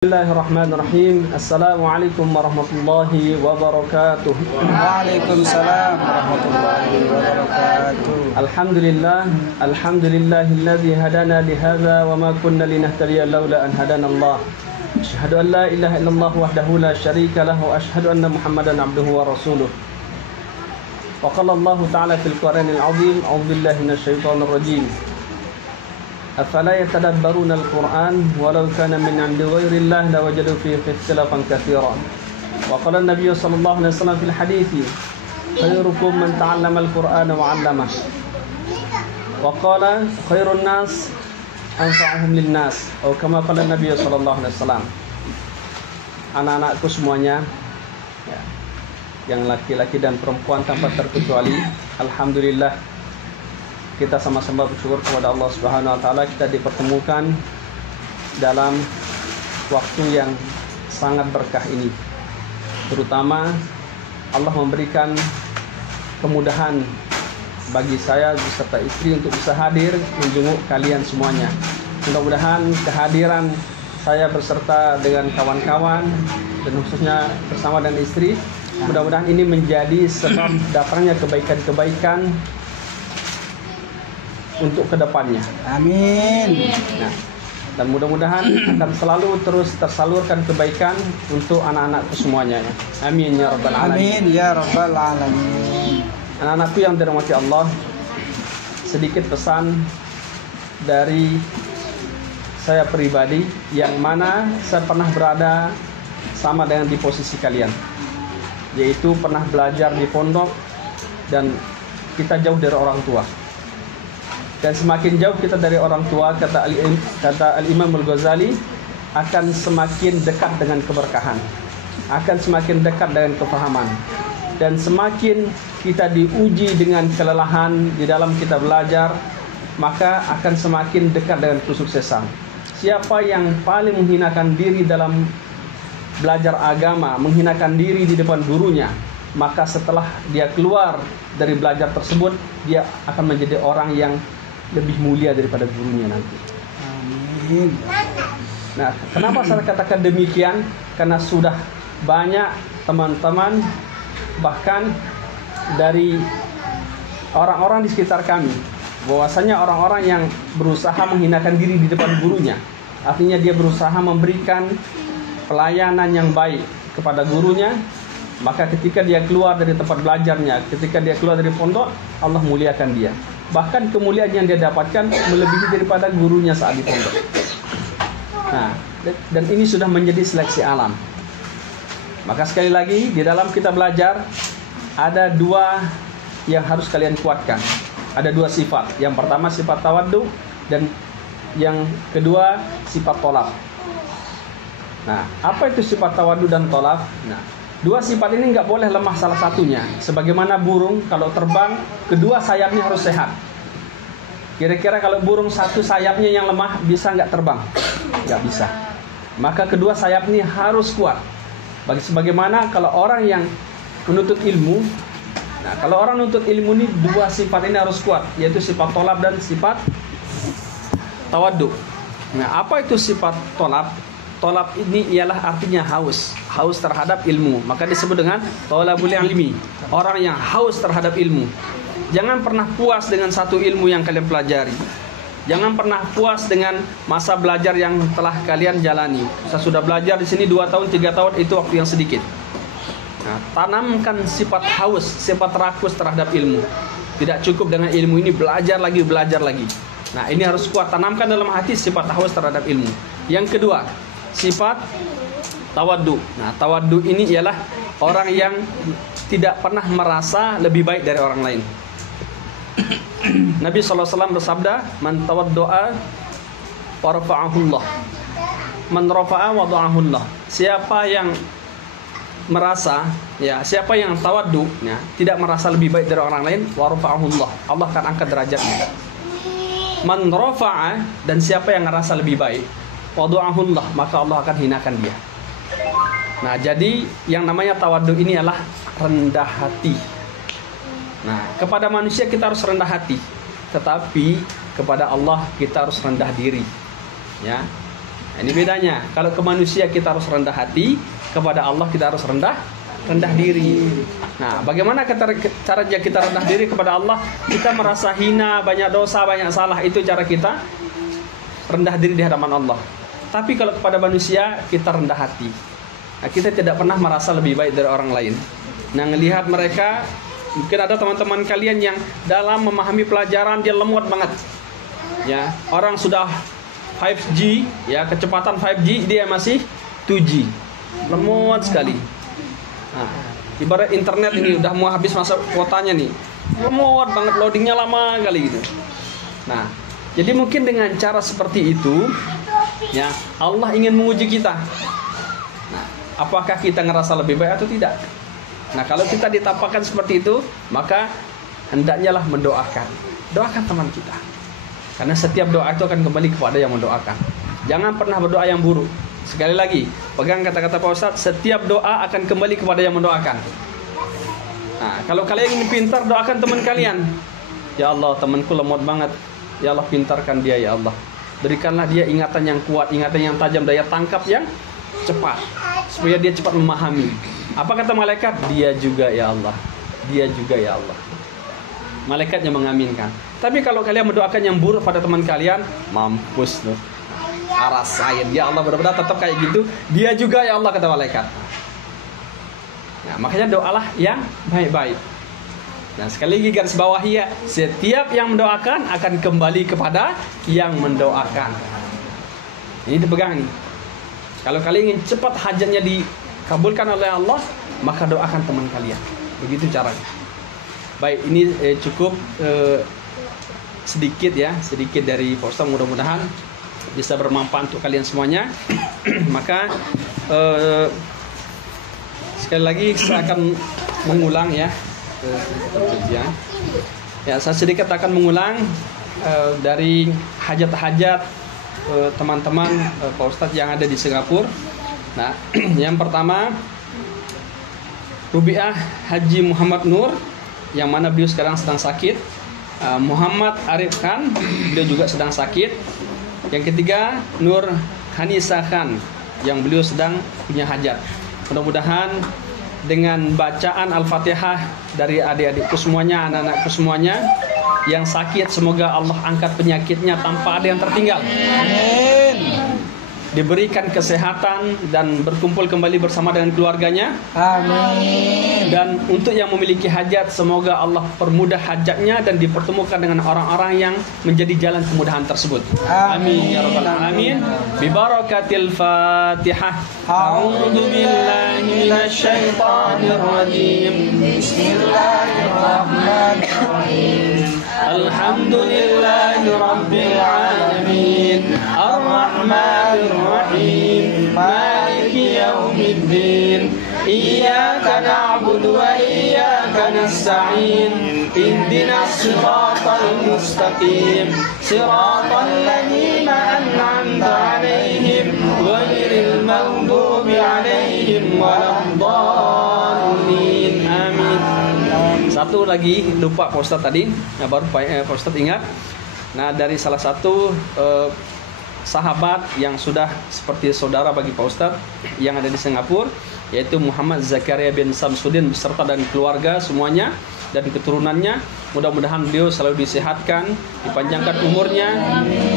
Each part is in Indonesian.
Bismillahirrahmanirrahim. Assalamualaikum warahmatullahi wabarakatuh. Waalaikumsalam warahmatullahi wabarakatuh. Alhamdulillahilladzi hadana lihadza wa ma kunna linahtadiya laula an hadana Allah. Asyhadu an la ilaha illallah wahdahu la syarika lahu wa asyhadu anna Muhammadan abduhu wa rasuluh. Wa qala Allah ta'ala fil Qur'anil 'azim, a'udzu billahi minasyaitonir rajim. Afala yatadabbaruna al-Qur'an walau kana min 'indi ghairillah lawajadu fihi ikhtilafan katsiran. Wa qala an-nabiy sallallahu alaihi wasallam fil hadits khairukum man ta'allama al-Qur'ana wa 'allamahu. Wa qala khairun nas anfa'uhum lin-nas. Atau kama qala an-nabiy sallallahu alaihi wasallam. Anak-anakku semuanya, ya, yang laki-laki dan perempuan tanpa terkecuali, alhamdulillah kita sama-sama bersyukur kepada Allah Subhanahu wa taala kita dipertemukan dalam waktu yang sangat berkah ini. Terutama Allah memberikan kemudahan bagi saya beserta istri untuk bisa hadir menjenguk kalian semuanya. Mudah-mudahan kehadiran saya beserta dengan kawan-kawan dan khususnya bersama dengan istri, mudah-mudahan ini menjadi sebab datangnya kebaikan-kebaikan untuk kedepannya. Amin. Nah, dan mudah-mudahan akan selalu terus tersalurkan kebaikan untuk anak-anakku semuanya. Amin ya rabbal alamin. Amin ya rabbal alamin. Anak-anakku yang dirahmati Allah, sedikit pesan dari saya pribadi yang mana saya pernah berada sama dengan di posisi kalian, yaitu pernah belajar di pondok dan kita jauh dari orang tua. Dan semakin jauh kita dari orang tua, kata Al-Imam Al-Ghazali, akan semakin dekat dengan keberkahan, akan semakin dekat dengan kefahaman, dan semakin kita diuji dengan kelelahan di dalam kita belajar, maka akan semakin dekat dengan kesuksesan. Siapa yang paling menghinakan diri dalam belajar agama, menghinakan diri di depan gurunya, maka setelah dia keluar dari belajar tersebut, dia akan menjadi orang yang lebih mulia daripada gurunya nanti. Amin. Nah, kenapa saya katakan demikian? Karena sudah banyak teman-teman, bahkan dari orang-orang di sekitar kami, bahwasanya orang-orang yang berusaha menghinakan diri di depan gurunya, artinya dia berusaha memberikan pelayanan yang baik kepada gurunya, maka ketika dia keluar dari tempat belajarnya, ketika dia keluar dari pondok, Allah muliakan dia. Bahkan kemuliaan yang dia dapatkan melebihi daripada gurunya saat di pondok. Nah, dan ini sudah menjadi seleksi alam. Maka sekali lagi, di dalam kita belajar ada dua yang harus kalian kuatkan. Ada dua sifat. Yang pertama sifat tawaddu, dan yang kedua sifat tolak. Nah, apa itu sifat tawaddu dan tolak? Nah, dua sifat ini nggak boleh lemah salah satunya. Sebagaimana burung kalau terbang, kedua sayapnya harus sehat. Kira-kira kalau burung satu sayapnya yang lemah, bisa nggak terbang? Nggak bisa. Maka kedua sayap ini harus kuat. Sebagaimana kalau orang yang menuntut ilmu, nah kalau orang menuntut ilmu ini dua sifat ini harus kuat, yaitu sifat tolab dan sifat tawaddu. Nah, apa itu sifat tolab? Tolab ini ialah artinya haus terhadap ilmu. Maka disebut dengan tolabul ilmi, orang yang haus terhadap ilmu. Jangan pernah puas dengan satu ilmu yang kalian pelajari. Jangan pernah puas dengan masa belajar yang telah kalian jalani. Saya sudah belajar di sini 2 tahun, 3 tahun, itu waktu yang sedikit. Nah, tanamkan sifat haus, sifat rakus terhadap ilmu. Tidak cukup dengan ilmu ini, belajar lagi. Nah, ini harus kuat, tanamkan dalam hati sifat haus terhadap ilmu. Yang kedua, sifat tawaddu. Nah, tawaddu ini ialah orang yang tidak pernah merasa lebih baik dari orang lain. Nabi SAW bersabda, "Man tawaddu'a warfa'ahullah, man rafa'a wada'ahullah." Siapa yang merasa, ya, siapa yang tawaddu, ya, tidak merasa lebih baik dari orang lain, warfa'ahullah, Allah akan angkat derajatnya. Man rafa'a, dan siapa yang merasa lebih baik, wadu'ahullah, maka Allah akan hinakan dia. Nah, jadi yang namanya tawaddu ini adalah rendah hati. Nah, kepada manusia kita harus rendah hati, tetapi kepada Allah kita harus rendah diri. Ya. Ini bedanya. Kalau ke manusia kita harus rendah hati, kepada Allah kita harus rendah diri. Nah, bagaimana caranya kita rendah diri kepada Allah? Kita merasa hina, banyak dosa, banyak salah. Itu cara kita rendah diri di hadapan Allah. Tapi kalau kepada manusia kita rendah hati. Nah, kita tidak pernah merasa lebih baik dari orang lain. Nah, ngelihat mereka, mungkin ada teman-teman kalian yang dalam memahami pelajaran dia lemot banget. Ya, orang sudah 5G, ya kecepatan 5G, dia masih 2G. Lemot sekali. Nah, ibarat internet ini udah mau habis masa kuotanya nih, lemot banget, loadingnya lama kali gitu. Nah, jadi mungkin dengan cara seperti itu, ya Allah ingin menguji kita. Nah, apakah kita ngerasa lebih baik atau tidak? Nah, kalau kita ditampakkan seperti itu, maka hendaknya lah mendoakan. Doakan teman kita, karena setiap doa itu akan kembali kepada yang mendoakan. Jangan pernah berdoa yang buruk. Sekali lagi, pegang kata-kata Pak Ustadz, setiap doa akan kembali kepada yang mendoakan. Nah, kalau kalian ingin pintar, doakan teman kalian. Ya Allah, temanku lemot banget. Ya Allah, pintarkan dia ya Allah. Berikanlah dia ingatan yang kuat, ingatan yang tajam, daya tangkap yang cepat, supaya dia cepat memahami. Apa kata malaikat? Dia juga ya Allah. Dia juga ya Allah. Malaikatnya mengaminkan. Tapi kalau kalian mendoakan yang buruk pada teman kalian, mampus loh. Rasain, ya Allah, benar-benar tetap kayak gitu. Dia juga ya Allah, kata malaikat. Nah, makanya doalah yang baik-baik. Nah, sekali lagi garis bawahi ya, setiap yang mendoakan akan kembali kepada yang mendoakan. Ini dipegang nih. Kalau kalian ingin cepat hajatnya dikabulkan oleh Allah, maka doakan teman kalian. Begitu caranya. Baik, ini cukup sedikit dari Pak Ustaz, mudah-mudahan bisa bermanfaat untuk kalian semuanya. Maka sekali lagi saya akan mengulang ya, saya sedikit akan mengulang dari hajat-hajat teman-teman Pak Ustadz yang ada di Singapura. Nah, yang pertama, Rubiah Haji Muhammad Nur, yang mana beliau sekarang sedang sakit. Muhammad Arif Khan, beliau juga sedang sakit. Yang ketiga, Nur Hanisa Khan, yang beliau sedang punya hajat. Mudah-mudahan dengan bacaan Al-Fatihah dari adik-adikku semuanya, anak-anakku semuanya yang sakit, semoga Allah angkat penyakitnya tanpa ada yang tertinggal. Amin. Diberikan kesehatan dan berkumpul kembali bersama dengan keluarganya. Amin. Dan untuk yang memiliki hajat, semoga Allah permudah hajatnya dan dipertemukan dengan orang-orang yang menjadi jalan kemudahan tersebut. Amin ya rabbal alamin. Bi barakatil Fatihah. A'udzu billahi minasyaitonir rajim. Bismillahirrahmanirrahim. Alhamdulillahi rabbil alamin. Ar-Rahmanir Rahim. Maliki yaumiddin. Iyyaka na'budu wa iyyaka nasta'in. Ihdinas siratal mustaqim. Siratal ladzina an'amta 'alaihim ghairil maghdubi 'alaihim waladdallin. Amin. Satu lagi lupa Pak Ustadz tadi, baru Pak Ustadz ingat. Nah, dari salah satu sahabat yang sudah seperti saudara bagi Pak Ustadz yang ada di Singapura, yaitu Muhammad Zakaria bin Samsudin beserta dan keluarga semuanya dan keturunannya. Mudah-mudahan beliau selalu disehatkan, dipanjangkan umurnya,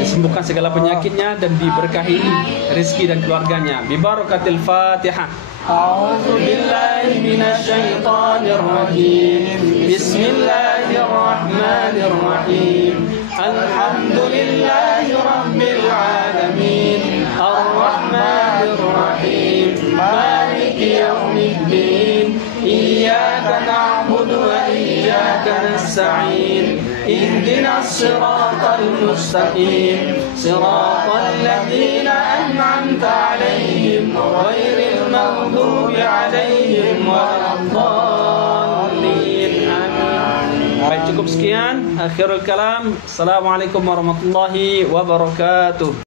disembuhkan segala penyakitnya dan diberkahi rezeki dan keluarganya. Bi barakatil Fatihah. A'udzu billahi minasyaitonir rajim. Bismillahirrahmanirrahim. Alhamdulillahi rabbil alamin. Ar-Rahmanir Rahim. Maliki yaumiddin. Iyyaka na'budu wa iyyaka nasta'in. Ihdinas siratal mustaqim. Siratal ladzina an'amta 'alaihim ghairil maghdubi 'alaihim waladdallin. Amin. Baik, cukup sekian. Akhirul kalam. Assalamualaikum warahmatullahi wabarakatuh.